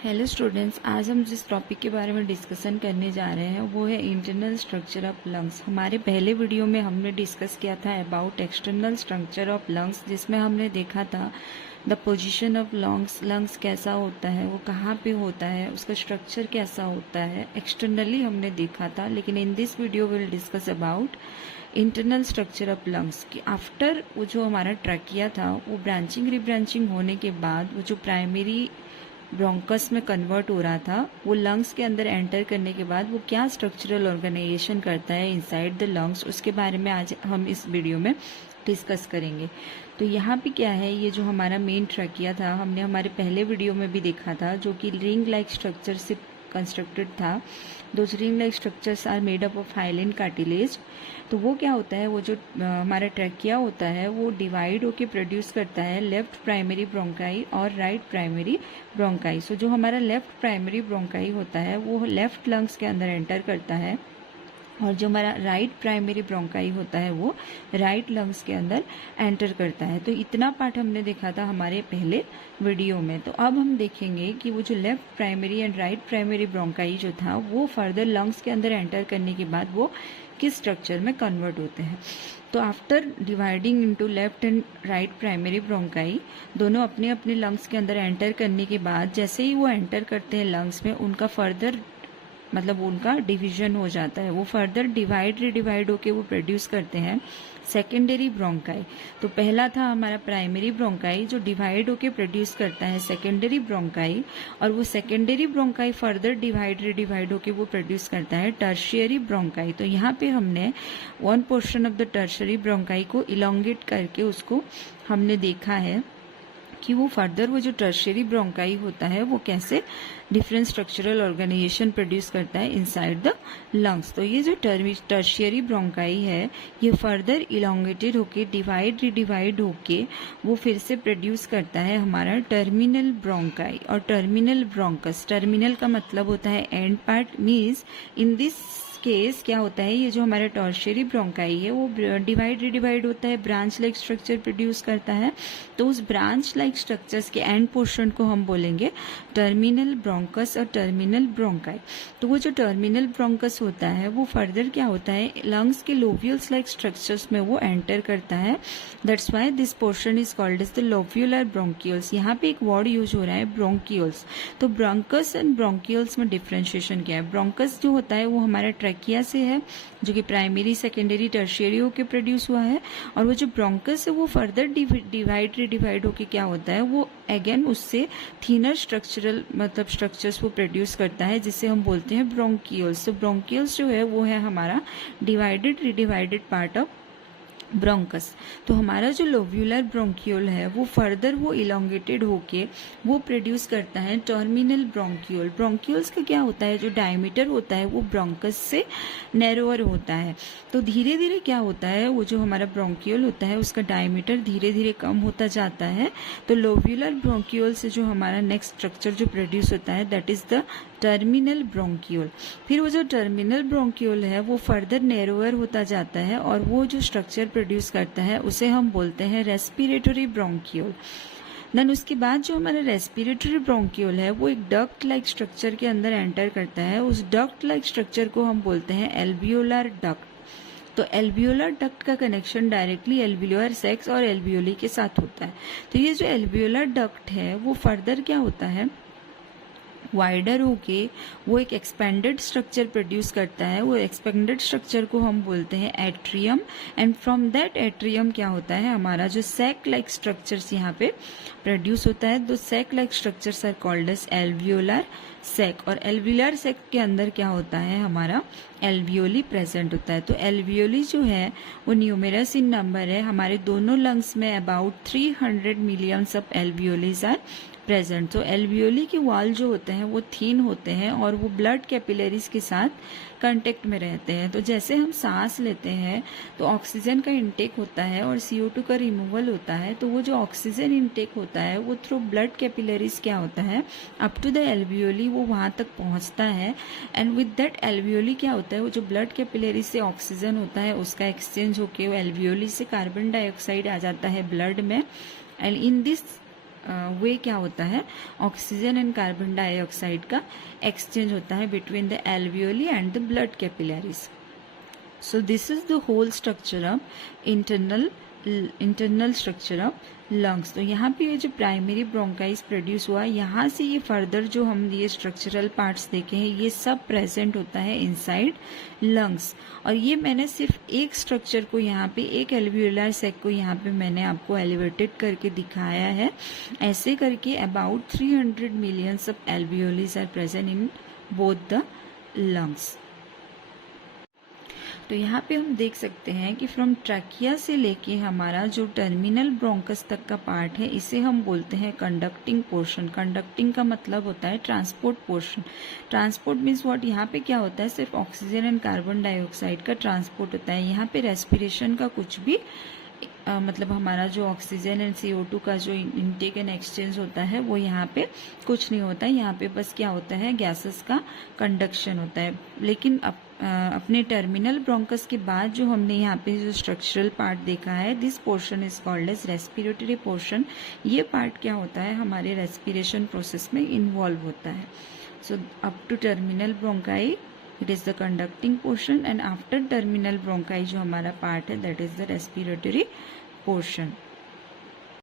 Hello students, आज हम जिस टॉपिक के बारे में डिस्कशन करने जा रहे हैं वो है इंटरनल स्ट्रक्चर ऑफ लंग्स। हमारे पहले वीडियो में हमने डिस्कस किया था about external structure of lungs, जिसमें हमने देखा था द पोजीशन ऑफ लंग्स कैसा होता है, वो कहाँ पे होता है, उसका स्ट्रक्चर कैसा होता है, एक्सटर्नली हमने देखा था। लेकिन in this video will discuss about internal structure of lungs कि आफ्टर वो जो हमारा ट्रैकिया था वो ब्रांचिंग रिब्रांचिंग होने के बाद वो जो प्राइमरी ब्रोंकस में कन्वर्ट हो रहा था वो लंग्स के अंदर एंटर करने के बाद वो क्या स्ट्रक्चरल ऑर्गेनाइजेशन करता है इनसाइड द लंग्स, उसके बारे में आज हम इस वीडियो में डिस्कस करेंगे। तो यहाँ पे क्या है, ये जो हमारा मेन ट्रैकिया था हमने हमारे पहले वीडियो में भी देखा था, जो कि रिंग लाइक स्ट्रक्चर से कंस्ट्रक्टेड था। Those ring like structures are made up of hyaline cartilage. तो वो क्या होता है, वो जो हमारा ट्रैकिया होता है वो डिवाइड होके प्रोड्यूस करता है लेफ्ट प्राइमरी ब्रोंकाई और राइट प्राइमरी ब्रोंकाई। सो जो हमारा लेफ्ट प्राइमरी ब्रोंकाई होता है वो लेफ्ट लंग्स के अंदर एंटर करता है, और जो हमारा राइट प्राइमरी ब्रोंकाई होता है वो राइट लंग्स के अंदर एंटर करता है। तो इतना पार्ट हमने देखा था हमारे पहले वीडियो में। तो अब हम देखेंगे कि वो जो left primary and right primary bronchi जो था वो फर्दर लंग्स के अंदर एंटर करने के बाद वो किस स्ट्रक्चर में कन्वर्ट होते हैं। तो after dividing into left and right primary bronchi, दोनों अपने अपने लंग्स के अंदर एंटर करने के बाद जैसे ही वो एंटर करते हैं लंग्स में, उनका फर्दर मतलब उनका डिवीजन हो जाता है, वो फर्दर डिवाइड रिडिवाइड होके वो प्रोड्यूस करते हैं सेकेंडरी ब्रोंकाई। तो पहला था हमारा प्राइमरी ब्रोंकाई जो डिवाइड होके प्रोड्यूस करता है सेकेंडरी ब्रोंकाई, और वो सेकेंडरी ब्रोंकाई फर्दर डिवाइड रिडिवाइड होके वो प्रोड्यूस करता है टर्शियरी ब्रोंकाई। तो यहाँ पे हमने one portion of the tertiary bronchi को इलोंगेट करके उसको हमने देखा है कि वो फर्दर वो जो टर्शियरी ब्रोंकाई होता है वो कैसे डिफरेंट स्ट्रक्चरल ऑर्गेनाइजेशन प्रोड्यूस करता है इनसाइड द लंग्स। तो ये जो टर्शियरी ब्रोंकाई है ये फर्दर इलोंगेटेड होके डिवाइड रिडिवाइड होके वो फिर से प्रोड्यूस करता है हमारा टर्मिनल ब्रोंकाई और टर्मिनल ब्रोंकस। टर्मिनल का मतलब होता है and part, means in this case क्या होता है, ये जो हमारा टर्शियरी ब्रोंकाई है वो डिवाइड रिडिवाइड होता है, ब्रांच लाइक स्ट्रक्चर प्रोड्यूस करता है। तो उस ब्रांच लाइक स्ट्रक्चर्स के एंड पोर्शन को हम बोलेंगे टर्मिनल ब्रोंकस और टर्मिनल ब्रोंकाई। तो वो जो टर्मिनल ब्रोंकस होता है वो फर्दर क्या होता है, लंग्स के लोब्यूल्स लाइक स्ट्रक्चर्स में वो एंटर करता है। That's why this portion is called as the lobular bronchioles. यहाँ पे एक वर्ड यूज हो रहा है ब्रोंक्यूल्स। तो ब्रोंकस एंड ब्रोंक्यूल्स में डिफ्रेंशिएशन क्या है, ब्रोंकस जो होता है वो हमारा ट्रैकिया से है जो कि प्राइमरी सेकेंडरी टर्शियरी होके प्रोड्यूस हुआ है, और वो जो ब्रोंकस है वो फर्दर डिवाइड रिडिवाइड होके क्या होता है, वो अगेन उससे थीनर स्ट्रक्चरल मतलब स्ट्रक्चर्स वो प्रोड्यूस करता है जिसे हम बोलते हैं ब्रोंक्यूल्स। तो ब्रोंक्यूल्स जो है वो है हमारा डिवाइडेड रिडिवाइडेड पार्ट ऑफ ब्रोंकस। तो हमारा जो लोब्यूलर ब्रोंक्यूल है वो फर्दर वो इलोंगेटेड होके वो प्रोड्यूस करता है टर्मिनल ब्रोंक्यूल। ब्रोंक्यूल्स का क्या होता है, जो डायमीटर होता है वो ब्रोंकस से नैरोअर होता है। तो धीरे धीरे क्या होता है, वो जो हमारा ब्रोंक्यूल होता है उसका डायमीटर धीरे धीरे कम होता जाता है। तो लोब्यूलर ब्रोंक्यूल से जो हमारा नेक्स्ट स्ट्रक्चर जो प्रोड्यूस होता है that is the terminal bronchiole. फिर वो जो टर्मिनल ब्रोंक्यूल है वो फर्दर नैरोअर होता जाता है और वो जो स्ट्रक्चर प्रोड्यूस करता है उसे हम बोलते हैं रेस्पिरेटरी ब्रोंक्यूल। देन उसके बाद जो हमारा रेस्पिरेटरी ब्रोंक्यूल है वो एक डक्ट लाइक स्ट्रक्चर के अंदर एंटर करता है। उस डक्ट लाइक स्ट्रक्चर को हम बोलते हैं एल्वियोलर डक्ट। तो एल्वियोलर डक्ट का कनेक्शन डायरेक्टली एल्वियोलर सेक्स और एल्वियोली के साथ होता है। तो ये जो एल्वियोलर डक्ट है वो फर्दर क्या होता है, वाइडर होके वो एक एक्सपेंडेड स्ट्रक्चर प्रोड्यूस करता है। वो एक्सपेंडेड स्ट्रक्चर को हम बोलते हैं atrium, and from that atrium क्या होता है, हमारा जो सैक लाइक स्ट्रक्चर्स यहाँ पे प्रोड्यूस होता है। Those sac like structures are called as alveolar sac, और एल्वियोलर सैक के अंदर क्या होता है, हमारा एल्वियोली प्रेजेंट होता है। तो एल्वियोली जो है वो न्यूमेरस इन नंबर है। हमारे दोनों लंग्स में about 300 millions of alveolis are present. तो एल्वियोली के वॉल जो होते हैं वो थीन होते हैं और वो ब्लड कैपिलरीज के साथ कांटेक्ट में रहते हैं। तो जैसे हम सांस लेते हैं तो ऑक्सीजन का इनटेक होता है और CO2 का रिमूवल होता है। तो वो जो ऑक्सीजन इनटेक होता है वो थ्रू ब्लड कैपिलरीज क्या होता है, अप टू द एल्वियोली वो वहाँ तक पहुँचता है। एंड विद दैट एल्वियोली क्या होता है, वो जो ब्लड कैपिलरी से ऑक्सीजन होता है उसका एक्सचेंज होके वो एल्वियोली से कार्बन डाइऑक्साइड आ जाता है ब्लड में, एंड इन दिस वे क्या होता है, ऑक्सीजन एंड कार्बन डाइऑक्साइड का एक्सचेंज होता है between the alveoli and the blood capillaries. So this is the whole structure of internal structure of lungs. तो यहाँ पे ये जो प्राइमरी ब्रोंकाइस प्रोड्यूस हुआ, यहाँ से ये फर्दर जो हम ये स्ट्रक्चरल पार्ट्स देखे हैं ये सब प्रेजेंट होता है इनसाइड लंग्स. और ये मैंने सिर्फ एक स्ट्रक्चर को यहाँ पे, एक एल्वियोलर सैक को यहाँ पे मैंने आपको एलिवेटेड करके दिखाया है. ऐसे करके about 300 millions of alveolis are present in both the lungs. तो यहाँ पे हम देख सकते हैं कि फ्रॉम ट्रैकिया से लेके हमारा जो टर्मिनल ब्रोंकस तक का पार्ट है इसे हम बोलते हैं कंडक्टिंग पोर्शन. कंडक्टिंग का मतलब होता है transport portion. Transport means what, यहाँ पे क्या होता है, सिर्फ ऑक्सीजन एंड कार्बन डाइऑक्साइड का ट्रांसपोर्ट होता है. यहाँ पे रेस्पिरेशन का कुछ भी मतलब हमारा जो ऑक्सीजन एंड CO2 का जो इनटेक एंड एक्सचेंज होता है वो यहाँ पे कुछ नहीं होता है. यहाँ पे बस क्या होता है, गैसेस का कंडक्शन होता है. लेकिन अपने टर्मिनल ब्रोंकस के बाद जो हमने यहाँ पे जो स्ट्रक्चरल पार्ट देखा है, this portion is called as respiratory portion. ये पार्ट क्या होता है, हमारे रेस्पिरेशन प्रोसेस में इन्वॉल्व होता है. So up to terminal bronchi it is the conducting portion, and after terminal bronchi जो हमारा पार्ट है that is the respiratory portion.